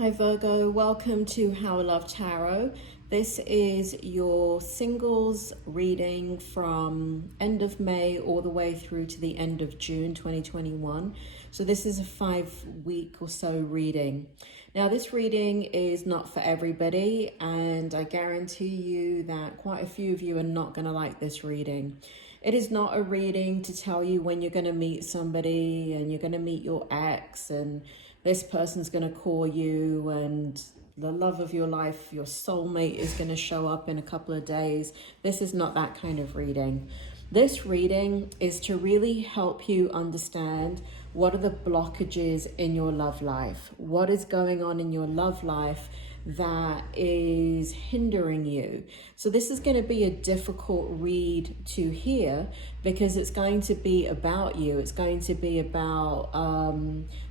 Hi Virgo, welcome to How I Love Tarot. This is your singles reading from end of May all the way through to the end of June 2021. So this is a 5-week or so reading. Now this reading is not for everybody, and I guarantee you that quite a few of you are not going to like this reading. It is not a reading to tell you when you're going to meet somebody and you're going to meet your ex and this person's going to call you and the love of your life, your soulmate, is going to show up in a couple of days. This is not that kind of reading. This reading is to really help you understand what are the blockages in your love life. What is going on in your love life that is hindering you. So this is going to be a difficult read to hear because it's going to be about you. It's going to be about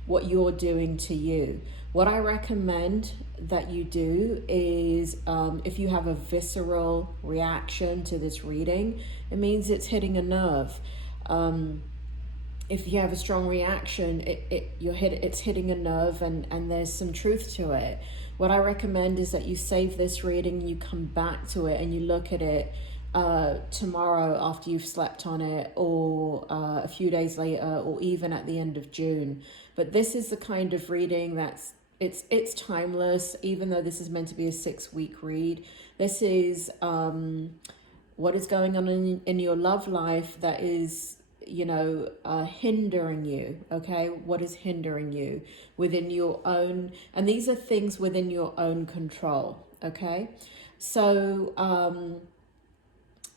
what you're doing to you. What I recommend that you do is if you have a visceral reaction to this reading, it means it's hitting a nerve. If you have a strong reaction, it's hitting a nerve and there's some truth to it. What I recommend is that you save this reading, you come back to it and you look at it tomorrow after you've slept on it, or a few days later, or even at the end of June. But this is the kind of reading that's it's timeless, even though this is meant to be a 6-week read. This is what is going on in your love life that is hindering you. Okay, what is hindering you within your own, and these are things within your own control. Okay, so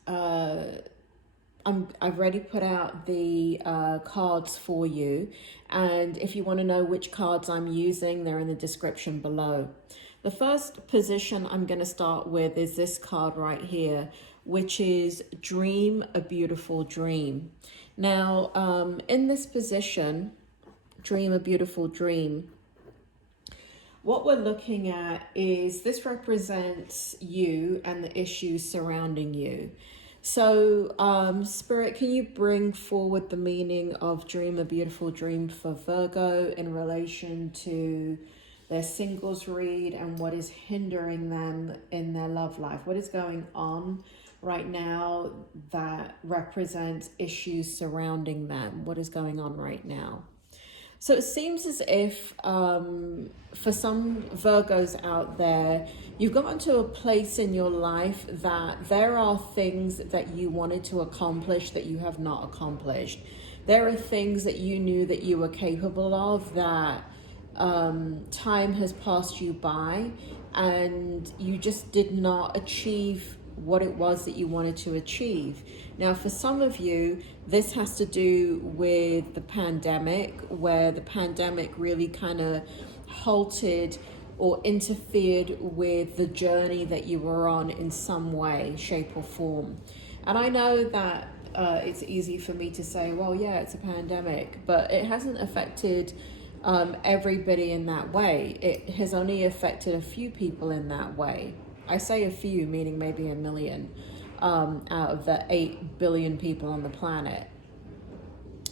I've already put out the cards for you, and if you want to know which cards I'm using, they're in the description below. The first position I'm going to start with is this card right here, which is Dream a Beautiful Dream. Now, in this position, Dream a Beautiful Dream, what we're looking at is this represents you and the issues surrounding you. So, Spirit, can you bring forward the meaning of Dream a Beautiful Dream for Virgo in relation to their singles read and what is hindering them in their love life? What is going on right now that represents issues surrounding them? What is going on right now? So it seems as if for some Virgos out there, you've gotten to a place in your life that there are things that you wanted to accomplish that you have not accomplished. There are things that you knew that you were capable of that time has passed you by and you just did not achieve what it was that you wanted to achieve. Now, for some of you, this has to do with the pandemic, where the pandemic really kind of halted or interfered with the journey that you were on in some way, shape or form. And I know that it's easy for me to say, well, yeah, it's a pandemic, but it hasn't affected everybody in that way. It has only affected a few people in that way. I say a few, meaning maybe a million out of the 8 billion people on the planet.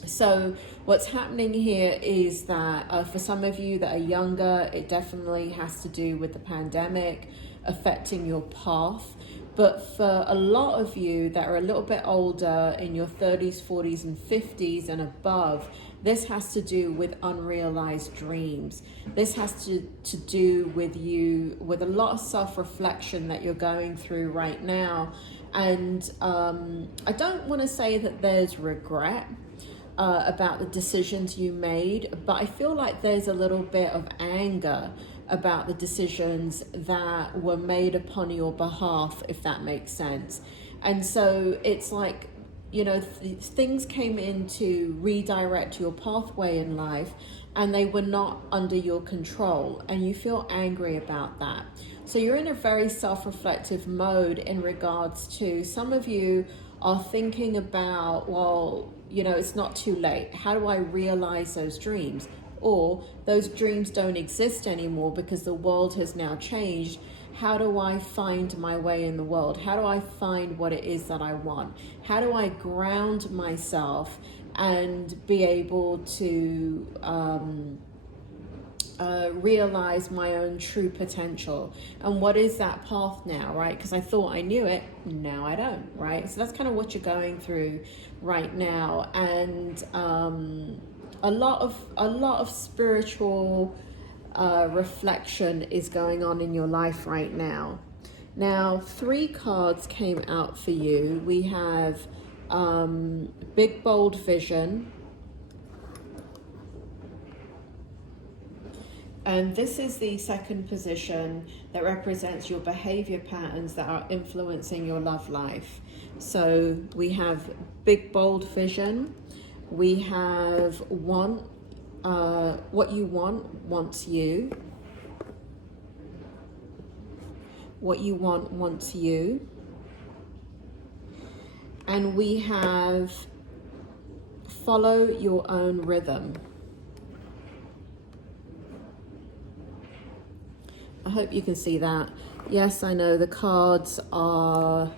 So what's happening here is that for some of you that are younger, it definitely has to do with the pandemic affecting your path. But for a lot of you that are a little bit older, in your 30s, 40s, and 50s and above, this has to do with unrealized dreams. This has to do with you, with a lot of self-reflection that you're going through right now. And I don't want to say that there's regret about the decisions you made, but I feel like there's a little bit of anger about the decisions that were made upon your behalf, if that makes sense. And so it's like, things came in to redirect your pathway in life and they were not under your control, and you feel angry about that. So you're in a very self-reflective mode in regards to, some of you are thinking about, well, it's not too late. How do I realize those dreams? Or those dreams don't exist anymore because the world has now changed. How do I find my way in the world? How do I find what it is that I want? How do I ground myself and be able to realize my own true potential. And what is that path now, right? Because I thought I knew it, now I don't, right? So that's kind of what you're going through right now. And a lot of spiritual reflection is going on in your life right now. Now, 3 cards came out for you. We have Big Bold Vision. And this is the second position that represents your behavior patterns that are influencing your love life. So we have Big Bold Vision. We have what you want wants you. What you want wants you. And we have follow your own rhythm. I hope you can see that. Yes, I know the cards are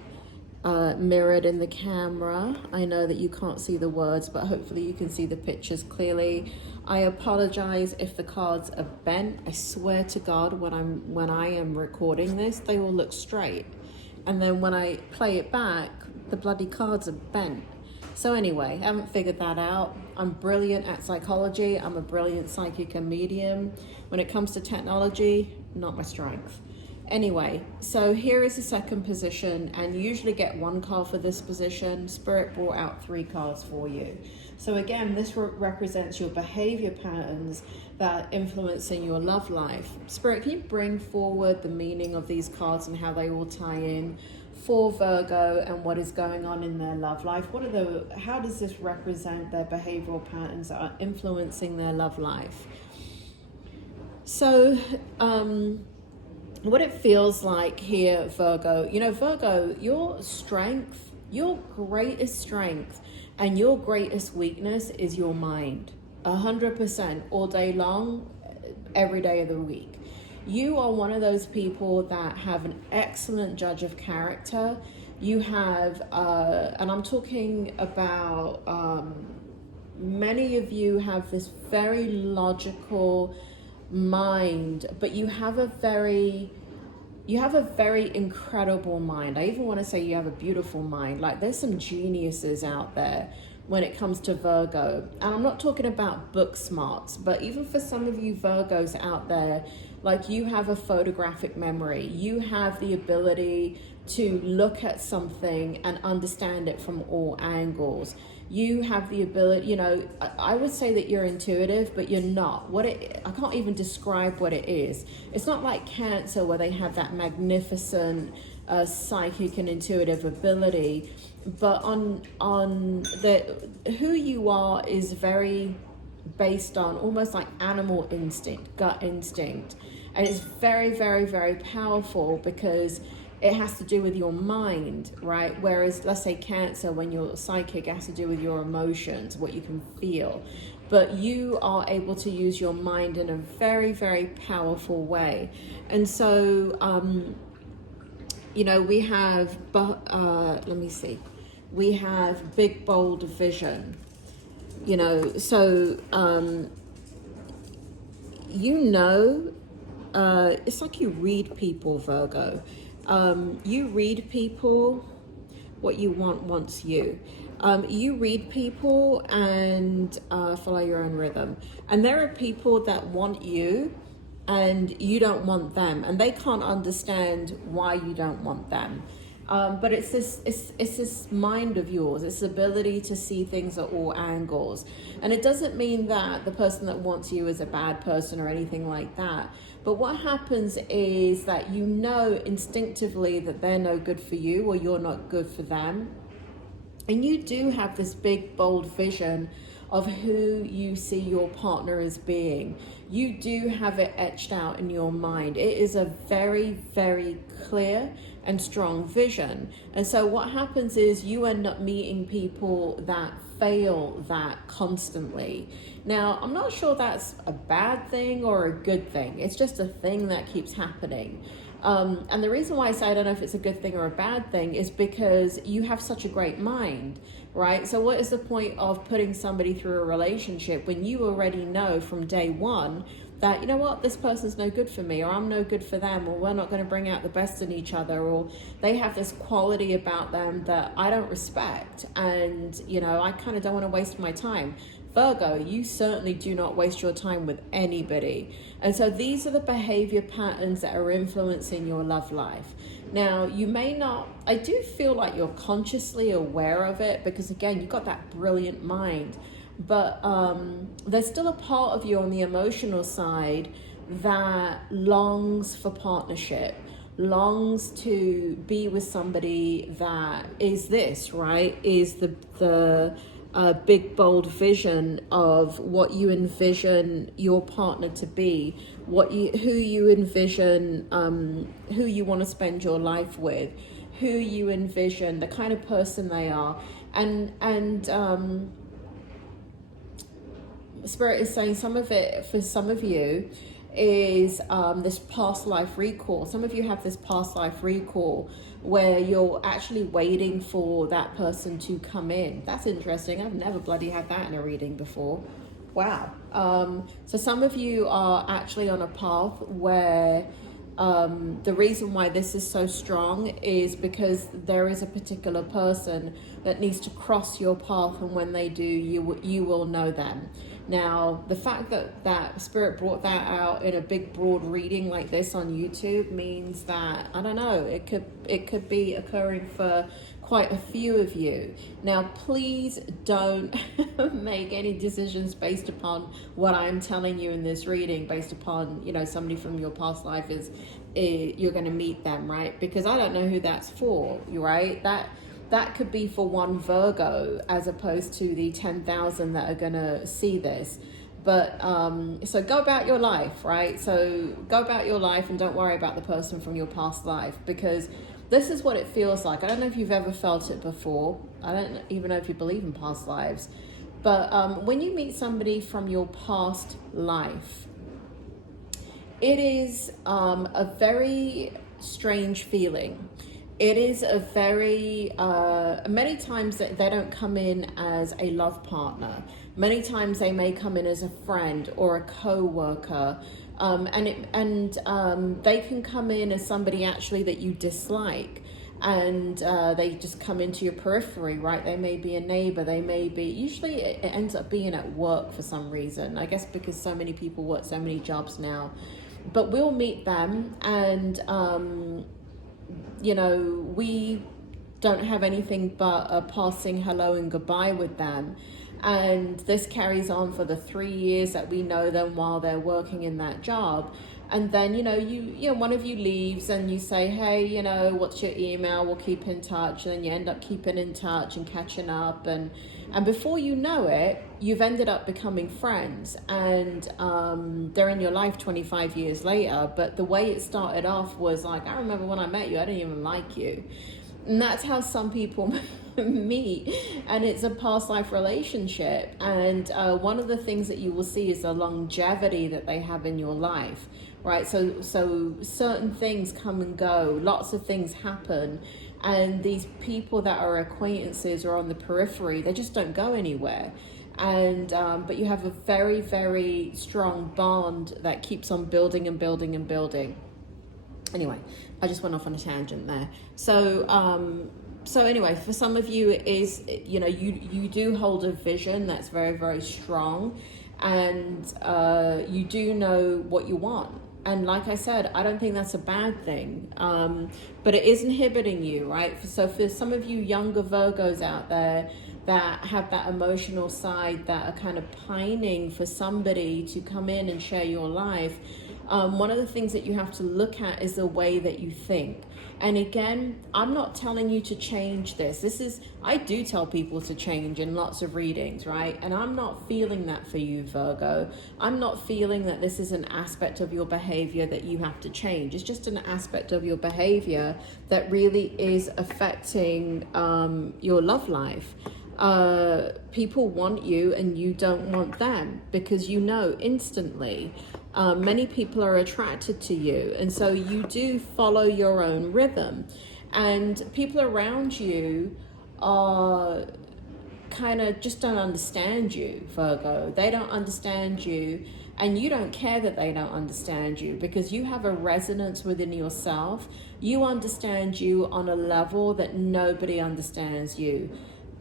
mirrored in the camera. I know that you can't see the words, but hopefully you can see the pictures clearly. I apologize if the cards are bent. I swear to God, when I am recording this, they all look straight. And then when I play it back, the bloody cards are bent. So anyway, I haven't figured that out. I'm brilliant at psychology. I'm a brilliant psychic and medium. When it comes to technology, not my strength. Anyway, so here is the second position, and you usually get 1 card for this position. Spirit brought out 3 cards for you. So again, this represents your behavior patterns that are influencing your love life. Spirit, can you bring forward the meaning of these cards and how they all tie in for Virgo and what is going on in their love life? How does this represent their behavioral patterns that are influencing their love life? So, what it feels like here, Virgo, Virgo, your strength, your greatest strength and your greatest weakness is your mind. 100% all day long, every day of the week. You are one of those people that have an excellent judge of character. You have, and I'm talking about, many of you have this very logical mind, but you have a very incredible mind. I even want to say you have a beautiful mind. Like, there's some geniuses out there when it comes to Virgo. And I'm not talking about book smarts, but even for some of you Virgos out there, like, you have a photographic memory. You have the ability to look at something and understand it from all angles. You have the ability, I would say that you're intuitive, but you're not. I can't even describe what it is. It's not like Cancer, where they have that magnificent psychic and intuitive ability, but on who you are is very based on almost like animal instinct, gut instinct. And it's very, very, very powerful because it has to do with your mind, right? Whereas, let's say Cancer, when you're psychic, it has to do with your emotions, what you can feel. But you are able to use your mind in a very, very powerful way. And so, we have, let me see. We have Big Bold Vision, so, it's like you read people, Virgo. You read people, what you want wants you. You read people and follow your own rhythm. And there are people that want you and you don't want them, and they can't understand why you don't want them. But it's this mind of yours, this ability to see things at all angles. And it doesn't mean that the person that wants you is a bad person or anything like that. But what happens is that instinctively that they're no good for you or you're not good for them. And you do have this big, bold vision of who you see your partner as being. You do have it etched out in your mind. It is a very, very clear and strong vision. And so what happens is you end up meeting people that fail that constantly. Now, I'm not sure that's a bad thing or a good thing. It's just a thing that keeps happening. And the reason why I say I don't know if it's a good thing or a bad thing is because you have such a great mind, right? So what is the point of putting somebody through a relationship when you already know from day one that, you know what, this person's no good for me, or I'm no good for them, or we're not going to bring out the best in each other, or they have this quality about them that I don't respect, and, you know, I kind of don't want to waste my time. Virgo, you certainly do not waste your time with anybody. And so these are the behavior patterns that are influencing your love life. Now, you may not, I do feel like you're consciously aware of it, because again, you've got that brilliant mind. But there's still a part of you on the emotional side that longs for partnership, longs to be with somebody that is this, right? Is the big, bold vision of what you envision your partner to be, who you envision, who you want to spend your life with, who you envision, the kind of person they are. And Spirit is saying some of it, for some of you, is this past life recall. Some of you have this past life recall where you're actually waiting for that person to come in. That's interesting. I've never bloody had that in a reading before. Wow. So some of you are actually on a path where the reason why this is so strong is because there is a particular person that needs to cross your path, and when they do, you will know them. Now, the fact that Spirit brought that out in a big, broad reading like this on YouTube means that, I don't know, it could be occurring for quite a few of you. Now, please don't make any decisions based upon what I'm telling you in this reading, based upon, you know, somebody from your past life is you're going to meet them, right? Because I don't know who that's for, right? That could be for one Virgo as opposed to the 10,000 that are going to see this. But so go about your life, right? So go about your life and don't worry about the person from your past life, because this is what it feels like. I don't know if you've ever felt it before. I don't even know if you believe in past lives. But when you meet somebody from your past life, it is a very strange feeling. It is a very, many times they don't come in as a love partner. Many times they may come in as a friend or a co-worker. And they can come in as somebody actually that you dislike. And they just come into your periphery, right? They may be a neighbor. They may be, usually it ends up being at work for some reason. I guess because so many people work so many jobs now. But we'll meet them, and you know, we don't have anything but a passing hello and goodbye with them. And this carries on for the 3 years that we know them while they're working in that job. And then, you know, one of you leaves and you say, hey, you know, what's your email? We'll keep in touch. And then you end up keeping in touch and catching up. And before you know it, you've ended up becoming friends. And they're in your life 25 years later. But the way it started off was like, I remember when I met you, I didn't even like you. And that's how some people meet, and it's a past life relationship. And one of the things that you will see is the longevity that they have in your life, right? So certain things come and go, lots of things happen, and these people that are acquaintances or on the periphery, they just don't go anywhere. And but you have a very, very strong bond that keeps on building and building and building. Anyway, I just went off on a tangent there. So anyway, for some of you, it is, you know, you do hold a vision that's very, very strong, and you do know what you want. And like I said, I don't think that's a bad thing, but it is inhibiting you, right? So for some of you younger Virgos out there that have that emotional side, that are kind of pining for somebody to come in and share your life, one of the things that you have to look at is the way that you think. And again, I'm not telling you to change this. I do tell people to change in lots of readings, right? And I'm not feeling that for you, Virgo. I'm not feeling that this is an aspect of your behavior that you have to change. It's just an aspect of your behavior that really is affecting your love life. People want you and you don't want them, because you know instantly. Many people are attracted to you, and so you do follow your own rhythm, and people around you are kind of just don't understand you, Virgo. They don't understand you, And you don't care that they don't understand you, because you have a resonance within yourself. You understand you on a level that nobody understands you.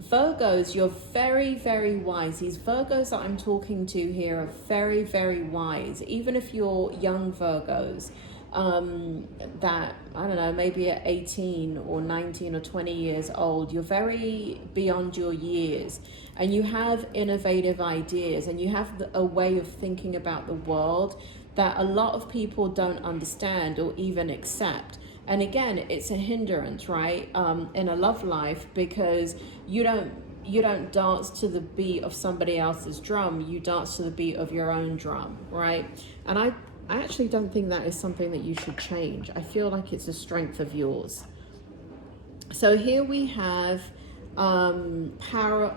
Virgos, you're very, very wise. These Virgos that I'm talking to here are very, very wise. Even if you're young Virgos, that, I don't know, maybe at 18 or 19 or 20 years old, you're very beyond your years, and you have innovative ideas, and you have a way of thinking about the world that a lot of people don't understand or even accept. And again, it's a hindrance, right, in a love life, because you don't dance to the beat of somebody else's drum. You dance to the beat of your own drum, right? And I actually don't think that is something that you should change. I feel like it's a strength of yours. So here we have power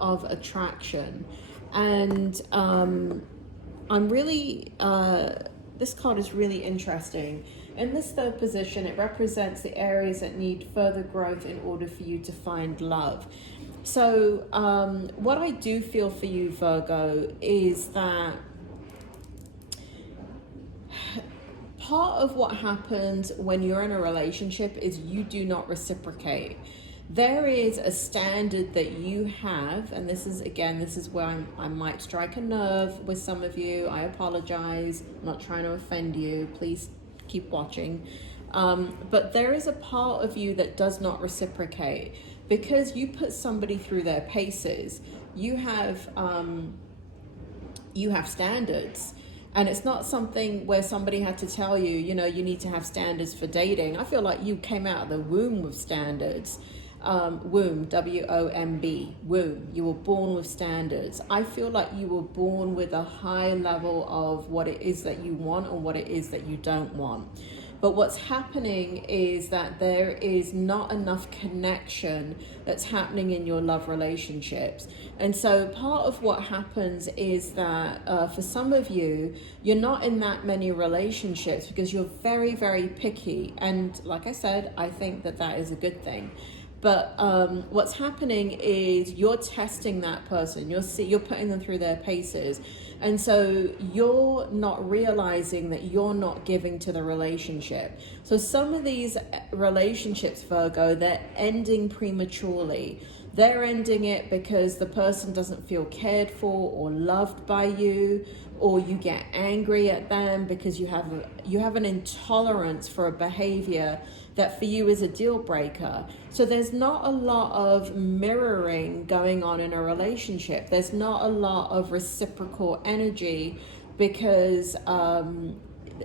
of attraction, and I'm really this card is really interesting. In this third position, it represents the areas that need further growth in order for you to find love. So what I do feel for you, Virgo, is that part of what happens when you're in a relationship is you do not reciprocate. There is a standard that you have, and this is where I might strike a nerve with some of you. I apologize. I'm not trying to offend you. Please keep watching. But there is a part of you that does not reciprocate, because you put somebody through their paces. You have standards. And it's not something where somebody had to tell you, you know, you need to have standards for dating. I feel like you came out of the womb with standards. Womb, W-O-M-B, womb. You were born with standards. I feel like you were born with a high level of what it is that you want and what it is that you don't want. But what's happening is that there is not enough connection that's happening in your love relationships. And so part of what happens is that for some of you, you're not in that many relationships because you're very, very picky. And like I said, I think that that is a good thing. But what's happening is you're testing that person. You're putting them through their paces. And so you're not realizing that you're not giving to the relationship. So some of these relationships, Virgo, they're ending prematurely. They're ending it because the person doesn't feel cared for or loved by you, or you get angry at them because you have an intolerance for a behavior that for you is a deal breaker. So there's not a lot of mirroring going on in a relationship. There's not a lot of reciprocal energy, because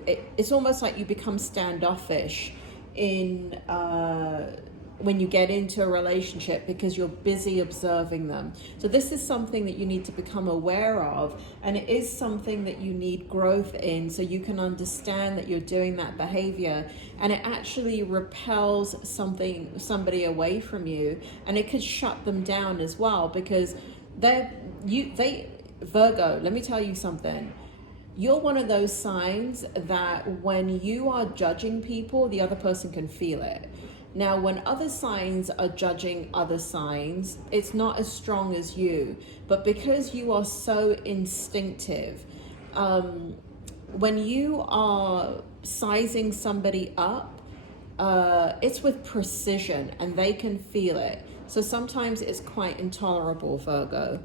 it's almost like you become standoffish in when you get into a relationship, because you're busy observing them. So this is something that you need to become aware of, and it is something that you need growth in, so you can understand that you're doing that behavior, and it actually repels somebody away from you, and it could shut them down as well, because Virgo, let me tell you something. You're one of those signs that when you are judging people, the other person can feel it. Now, when other signs are judging other signs, it's not as strong as you. But because you are so instinctive, when you are sizing somebody up, it's with precision, and they can feel it. So sometimes it's quite intolerable, Virgo.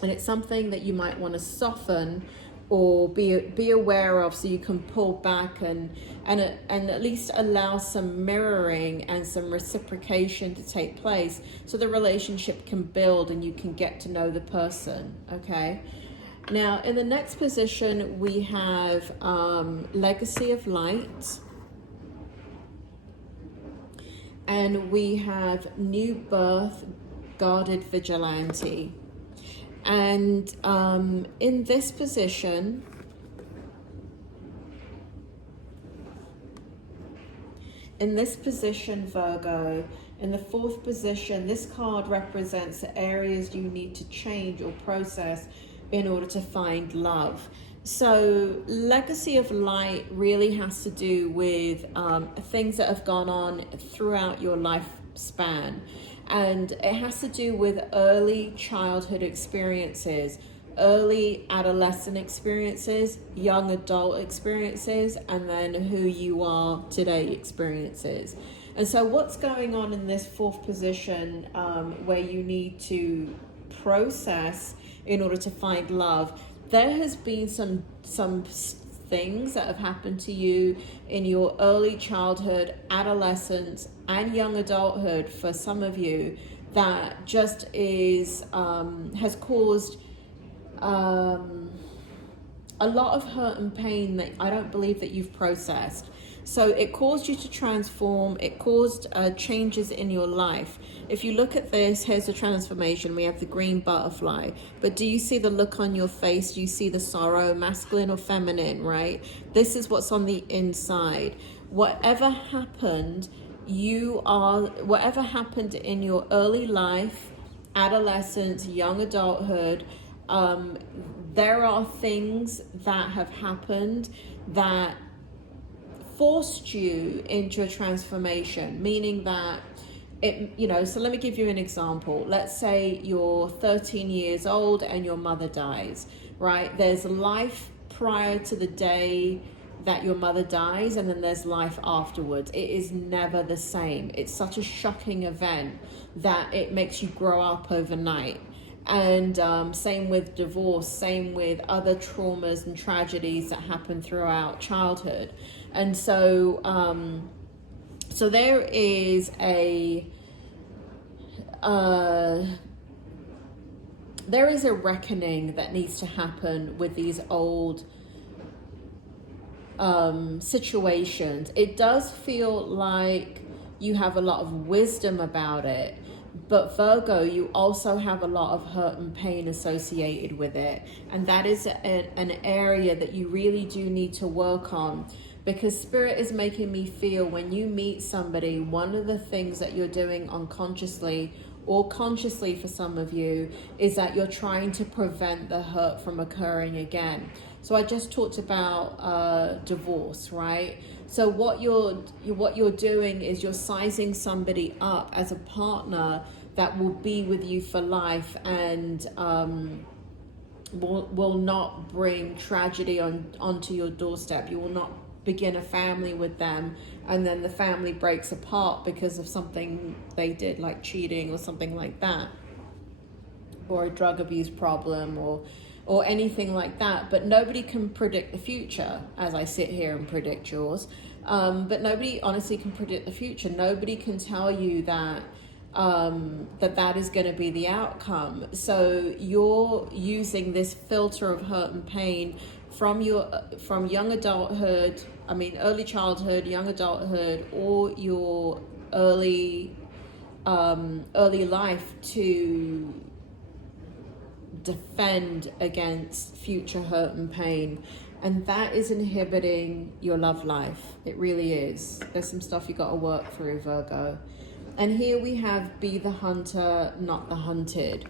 And it's something that you might want to soften or be aware of, so you can pull back and at least allow some mirroring and some reciprocation to take place, so the relationship can build and you can get to know the person. Okay, now in the next position we have Legacy of Light, and we have New Birth, Guarded Vigilante. And in this position, Virgo, in the fourth position, this card represents the areas you need to change or process in order to find love. So Legacy of Light really has to do with things that have gone on throughout your lifespan. And it has to do with early childhood experiences early adolescent experiences, young adult experiences, and then who you are today experiences. And so what's going on in this fourth position, where you need to process in order to find love? There has been some things that have happened to you in your early childhood, adolescence, and young adulthood for some of you that just is has caused a lot of hurt and pain that I don't believe that you've processed. So it caused you to transform. It caused changes in your life. If you look at this, here's a transformation. We have the green butterfly. But do you see the look on your face? Do you see the sorrow, masculine or feminine, right? This is what's on the inside. Whatever happened, whatever happened in your early life, adolescence, young adulthood, there are things that have happened that forced you into a transformation, meaning that so let me give you an example. Let's say you're 13 years old and your mother dies, right? There's life prior to the day that your mother dies, and then there's life afterwards. It is never the same. It's such a shocking event that it makes you grow up overnight. And same with divorce, same with other traumas and tragedies that happen throughout childhood. And so so there is a reckoning that needs to happen with these old situations. It does feel like you have a lot of wisdom about it, but Virgo, you also have a lot of hurt and pain associated with it. And that is an area that you really do need to work on, because Spirit is making me feel when you meet somebody, one of the things that you're doing unconsciously or consciously for some of you is that you're trying to prevent the hurt from occurring again. So I just talked about divorce, right? So what you're doing is you're sizing somebody up as a partner that will be with you for life and will not bring tragedy onto your doorstep. You will not begin a family with them and then the family breaks apart because of something they did, like cheating or something like that, or a drug abuse problem or anything like that. But nobody can predict the future, as I sit here and predict yours. But nobody honestly can predict the future. Nobody can tell you that that is going to be the outcome. So you're using this filter of hurt and pain from young adulthood, early childhood, young adulthood, or your early life to defend against future hurt and pain. And that is inhibiting your love life. It really is. There's some stuff you got to work through, Virgo. And here we have be the hunter, not the hunted.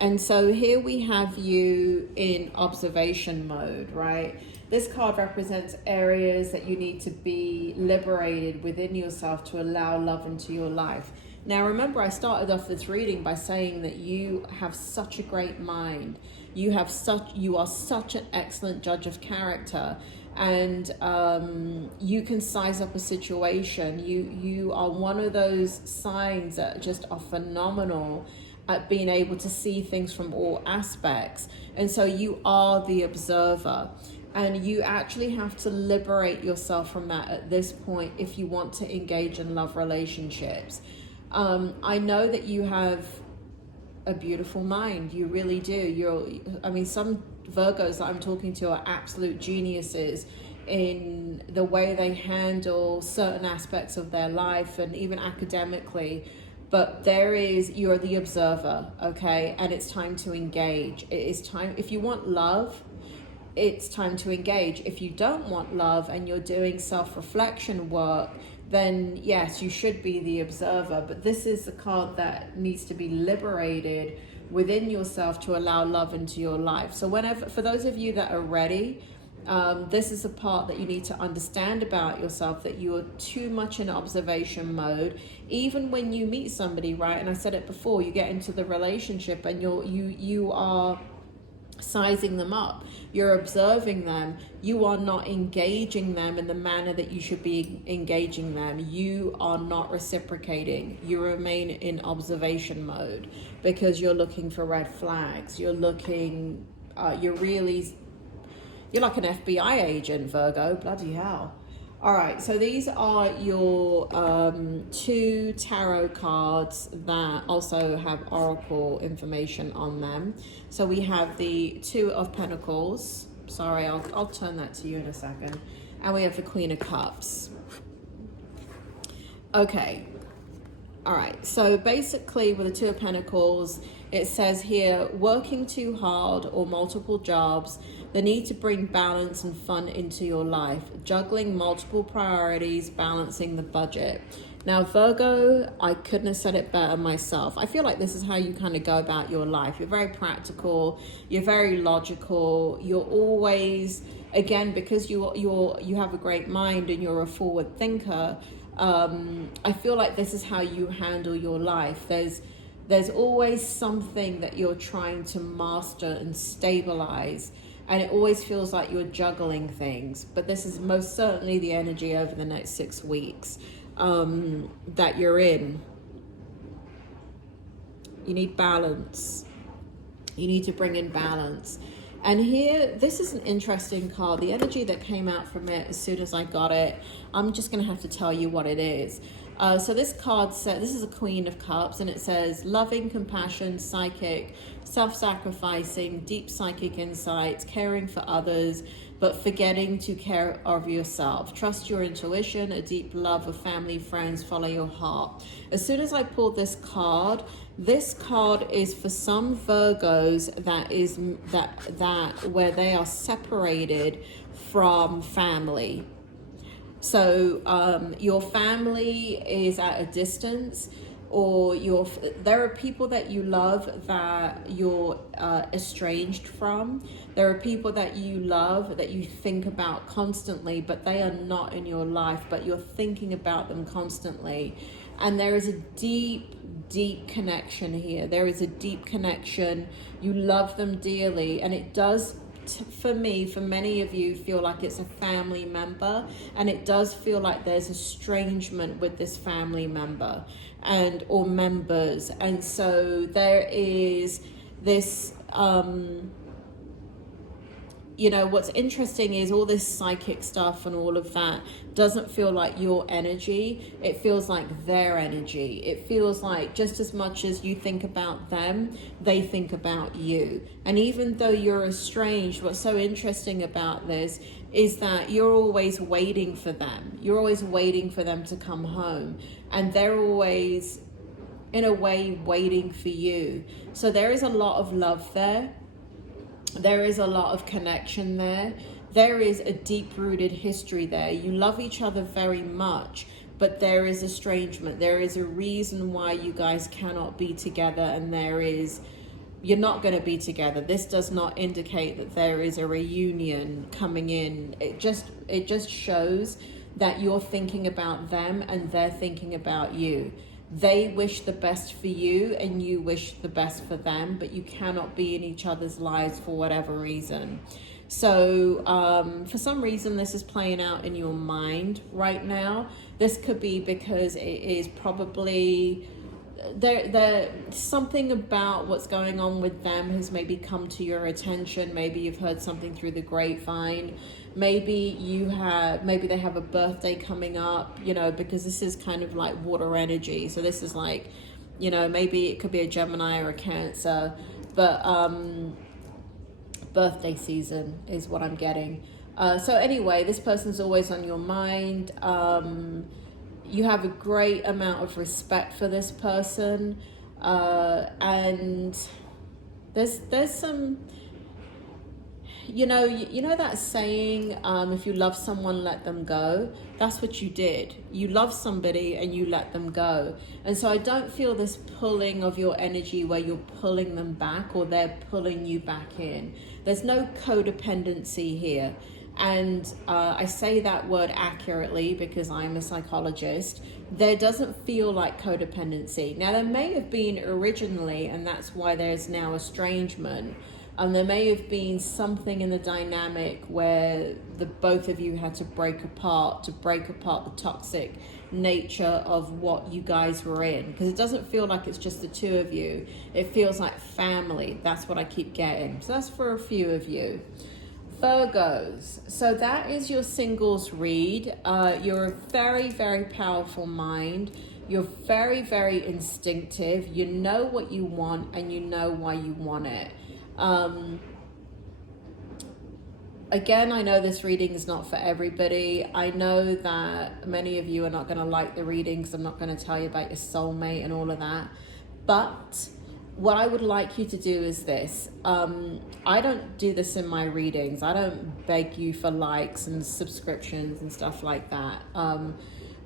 And so here we have you in observation mode, right? This card represents areas that you need to be liberated within yourself to allow love into your life. Now, remember, I started off this reading by saying that you have such a great mind. You are such an excellent judge of character, and you can size up a situation. You are one of those signs that just are phenomenal at being able to see things from all aspects. And so you are the observer, and you actually have to liberate yourself from that at this point if you want to engage in love relationships. I know that you have a beautiful mind. You really do. Some Virgos that I'm talking to are absolute geniuses in the way they handle certain aspects of their life and even academically. But you're the observer, okay? And it's time to engage. It is time. If you want love, it's time to engage. If you don't want love and you're doing self-reflection work, then yes, you should be the observer. But this is the card that needs to be liberated within yourself to allow love into your life. So for those of you that are ready, this is a part that you need to understand about yourself, that you are too much in observation mode. Even when you meet somebody, right? And I said it before, you get into the relationship and you are sizing them up. You're observing them. You are not engaging them in the manner that you should be engaging them. You are not reciprocating. You remain in observation mode because you're looking for red flags. You're looking, you're like an FBI agent, Virgo. Bloody hell. All right, so these are your 2 tarot cards that also have oracle information on them. So we have the 2 of Pentacles. Sorry, I'll turn that to you in a second. And we have the Queen of Cups. Okay. All right, so basically with the 2 of Pentacles, it says here, working too hard or multiple jobs, the need to bring balance and fun into your life, juggling multiple priorities, balancing the budget. Now, Virgo, I couldn't have said it better myself. I feel like this is how you kind of go about your life. You're very practical, you're very logical, you're always, again, because you have a great mind and you're a forward thinker, I feel like this is how you handle your life. There's always something that you're trying to master and stabilize, and it always feels like you're juggling things. But this is most certainly the energy over the next 6 weeks that you're in. You need balance. You need to bring in balance. And here, this is an interesting card. The energy that came out from it as soon as I got it, I'm just going to have to tell you what it is. So this card says, this is a Queen of Cups, and it says, loving, compassion, psychic, self-sacrificing, deep psychic insights, caring for others, but forgetting to care of yourself. Trust your intuition, a deep love of family, friends, follow your heart. As soon as I pulled this card is for some Virgos that where they are separated from family. So your family is at a distance, or there are people that you love that you're estranged from. There are people that you love that you think about constantly, but they are not in your life, but you're thinking about them constantly. And there is a deep connection here. There is a deep connection. You love them dearly, and it does, for me, for many of you, feel like it's a family member, and it does feel like there's estrangement with this family member or members. And so there is this you know, what's interesting is all this psychic stuff and all of that doesn't feel like your energy. It feels like their energy. It feels like just as much as you think about them, they think about you. And even though you're estranged, what's so interesting about this is that you're always waiting for them. You're always waiting for them to come home. And they're always, in a way, waiting for you. So there is a lot of love there. There is a lot of connection there. There is a deep-rooted history there. You love each other very much, but there is estrangement. There is a reason why you guys cannot be together, and you're not going to be together. This does not indicate that there is a reunion coming in. It just shows that you're thinking about them and they're thinking about you. They wish the best for you and you wish the best for them, but you cannot be in each other's lives for whatever reason. So for some reason, this is playing out in your mind right now. This could be because it is probably there something about what's going on with them has maybe come to your attention. Maybe you've heard something through the grapevine. Maybe they have a birthday coming up, you know, because this is kind of like water energy. So this is like, you know, maybe it could be a Gemini or a Cancer, but birthday season is what I'm getting. So anyway, this person's always on your mind. You have a great amount of respect for this person, and there's some, you know that saying, if you love someone, let them go. That's what you did. You love somebody and you let them go. And so I don't feel this pulling of your energy where you're pulling them back or they're pulling you back in. There's no codependency here. And I say that word accurately because I'm a psychologist. There doesn't feel like codependency. Now, there may have been originally, and that's why there's now estrangement. And there may have been something in the dynamic where the both of you had to break apart the toxic nature of what you guys were in, because it doesn't feel like it's just the two of you. It feels like family. That's what I keep getting. So that's for a few of you. Virgos, so that is your singles read. You're a very, very powerful mind. You're very, very instinctive. You know what you want and you know why you want it. Again, I know this reading is not for everybody. I know that many of you are not going to like the readings. I'm not going to tell you about your soulmate and all of that. But what I would like you to do is this. I don't do this in my readings. I don't beg you for likes and subscriptions and stuff like that.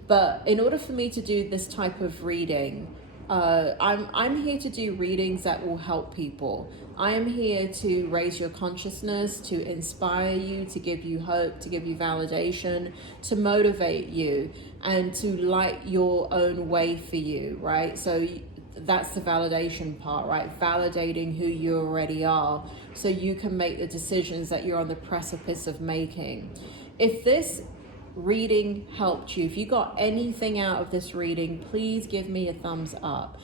But in order for me to do this type of reading, I'm here to do readings that will help people. I am here to raise your consciousness, to inspire you, to give you hope, to give you validation, to motivate you, and to light your own way for you, right? So that's the validation part, right? Validating who you already are so you can make the decisions that you're on the precipice of making. If this reading helped you, if you got anything out of this reading, please give me a thumbs up.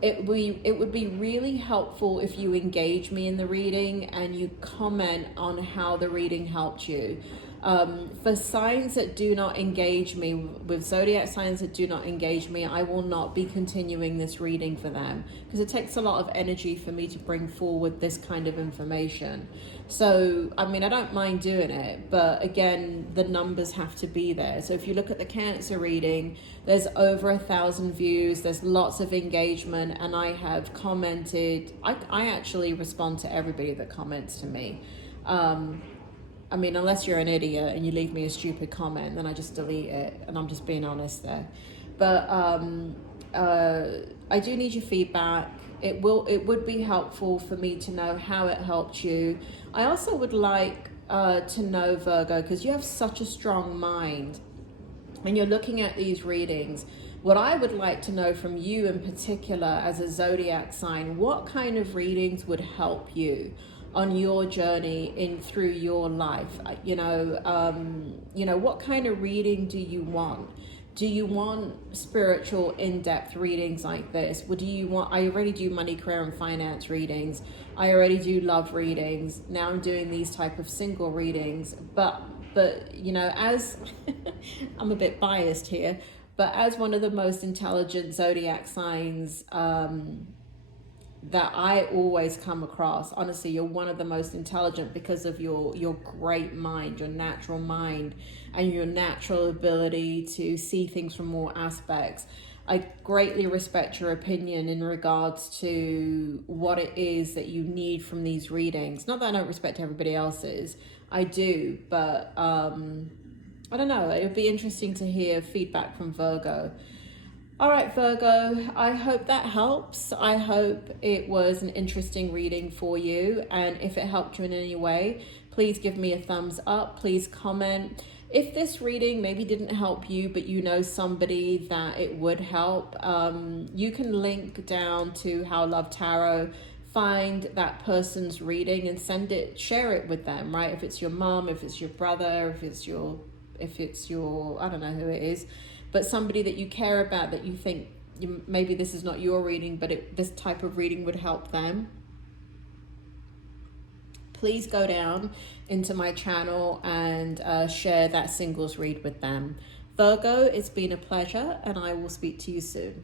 It would be really helpful if you engage me in the reading and you comment on how the reading helped you. For signs that do not engage me, with zodiac signs that do not engage me, I will not be continuing this reading for them, because it takes a lot of energy for me to bring forward this kind of information. So, I mean, I don't mind doing it, but again, the numbers have to be there. So if you look at the Cancer reading, there's over 1,000 views, there's lots of engagement, and I have commented. I actually respond to everybody that comments to me. I mean, unless you're an idiot and you leave me a stupid comment, then I just delete it, and I'm just being honest there. But I do need your feedback. It would be helpful for me to know how it helped you. I also would like to know, Virgo, because you have such a strong mind and you're looking at these readings. What I would like to know from you in particular as a zodiac sign, what kind of readings would help you on your journey in through your life? You know, what kind of reading do you want? Do you want spiritual in-depth readings like this? What do you want? I already do money, career, and finance readings. I already do love readings. Now I'm doing these type of single readings. But you know, as I'm a bit biased here, but as one of the most intelligent zodiac signs that I always come across, honestly, you're one of the most intelligent because of your great mind, your natural mind, and your natural ability to see things from all aspects. I greatly respect your opinion in regards to what it is that you need from these readings. Not that I don't respect everybody else's, I do, but I don't know, it would be interesting to hear feedback from Virgo. All right, Virgo, I hope that helps. I hope it was an interesting reading for you. And if it helped you in any way, please give me a thumbs up. Please comment. If this reading maybe didn't help you, but you know somebody that it would help, you can link down to How Love Tarot, find that person's reading and share it with them, right? If it's your mom, if it's your brother, if it's your, I don't know who it is, but somebody that you care about, that you think maybe this is not your reading, but this type of reading would help them. Please go down into my channel and share that singles read with them. Virgo, it's been a pleasure, and I will speak to you soon.